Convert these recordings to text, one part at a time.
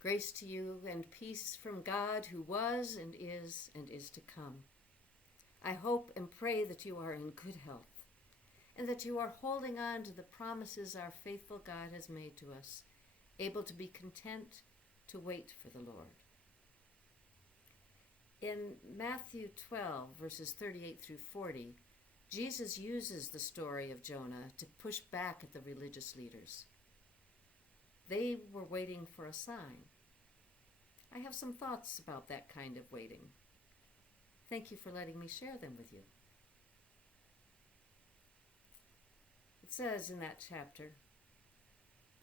Grace to you and peace from God who was and is to come. I hope and pray that you are in good health and that you are holding on to the promises our faithful God has made to us, able to be content to wait for the Lord. In Matthew 12, verses 38 through 40, Jesus uses the story of Jonah to push back at the religious leaders. They were waiting for a sign. I have some thoughts about that kind of waiting. Thank you for letting me share them with you. It says in that chapter,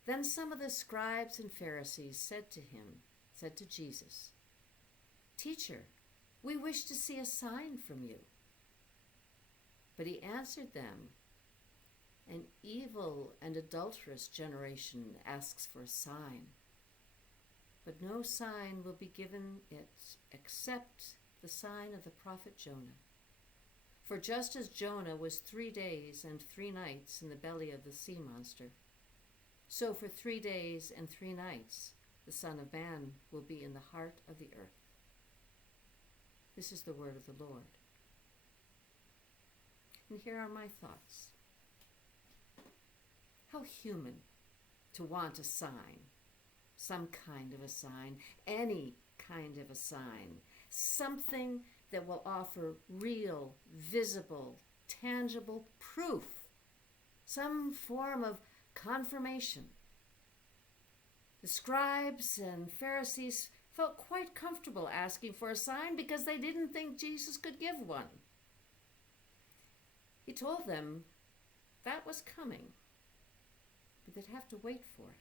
"Then some of the scribes and Pharisees said to Jesus, 'Teacher, we wish to see a sign from you.' But he answered them, 'An evil and adulterous generation asks for a sign, but no sign will be given it except the sign of the prophet Jonah. For just as Jonah was 3 days and 3 nights in the belly of the sea monster, so for 3 days and 3 nights the Son of Man will be in the heart of the earth.'" This is the word of the Lord. And here are my thoughts. How human to want a sign, some kind of a sign, any kind of a sign, something that will offer real, visible, tangible proof, some form of confirmation. The scribes and Pharisees felt quite comfortable asking for a sign because they didn't think Jesus could give one. He told them that was coming, but they'd have to wait for it.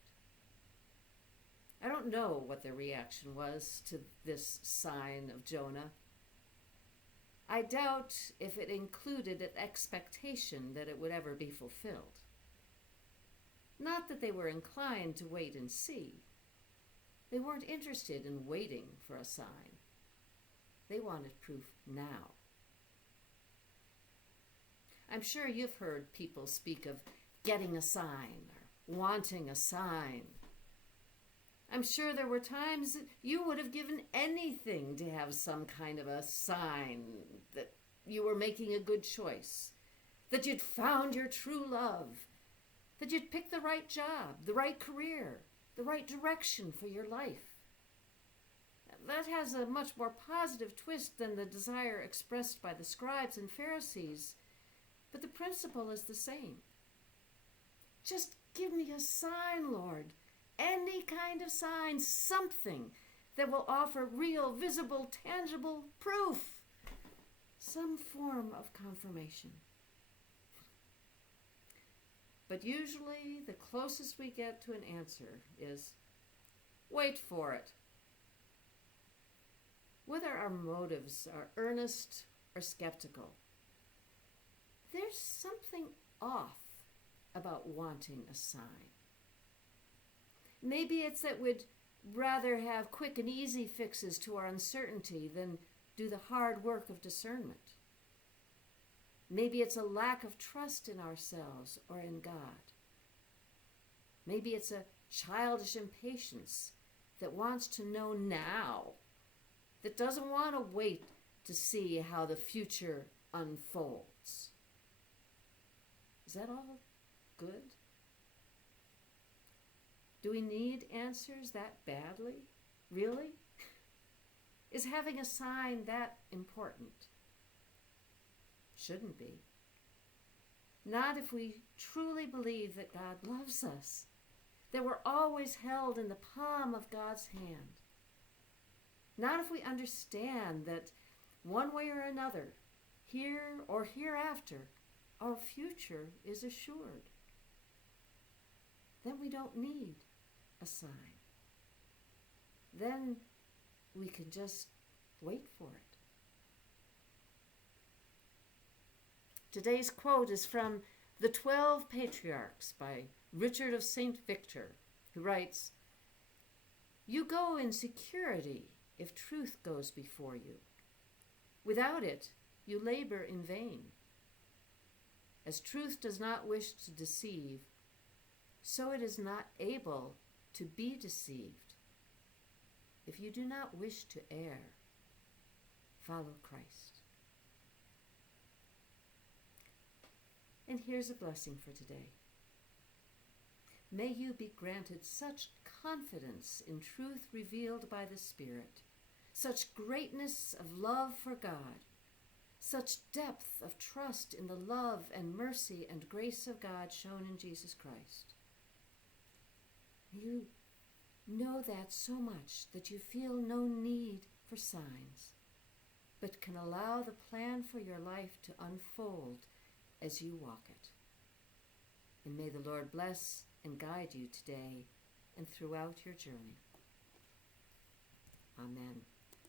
I don't know what their reaction was to this sign of Jonah. I doubt if it included an expectation that it would ever be fulfilled. Not that they were inclined to wait and see. They weren't interested in waiting for a sign. They wanted proof now. I'm sure you've heard people speak of getting a sign or wanting a sign. I'm sure there were times that you would have given anything to have some kind of a sign that you were making a good choice, that you'd found your true love, that you'd picked the right job, the right career, the right direction for your life. That has a much more positive twist than the desire expressed by the scribes and Pharisees, but the principle is the same. Just give me a sign, Lord. Any kind of sign, something that will offer real, visible, tangible proof, some form of confirmation. But usually the closest we get to an answer is, wait for it. Whether our motives are earnest or skeptical, there's something off about wanting a sign. Maybe it's that we'd rather have quick and easy fixes to our uncertainty than do the hard work of discernment. Maybe it's a lack of trust in ourselves or in God. Maybe it's a childish impatience that wants to know now, that doesn't want to wait to see how the future unfolds. Is that all good? Do we need answers that badly? Really? Is having a sign that important? Shouldn't be. Not if we truly believe that God loves us, that we're always held in the palm of God's hand. Not if we understand that one way or another, here or hereafter, our future is assured. Then we don't need a sign. Then we can just wait for it. Today's quote is from The 12 Patriarchs by Richard of St. Victor, who writes, "You go in security if truth goes before you. Without it, you labor in vain. As truth does not wish to deceive, so it is not able to be deceived. if you do not wish to err, follow Christ. And here's a blessing for today. May you be granted such confidence in truth revealed by the Spirit, such greatness of love for God, such depth of trust in the love and mercy and grace of God shown in Jesus Christ. You know that so much that you feel no need for signs, but can allow the plan for your life to unfold as you walk it. And may the Lord bless and guide you today and throughout your journey. Amen.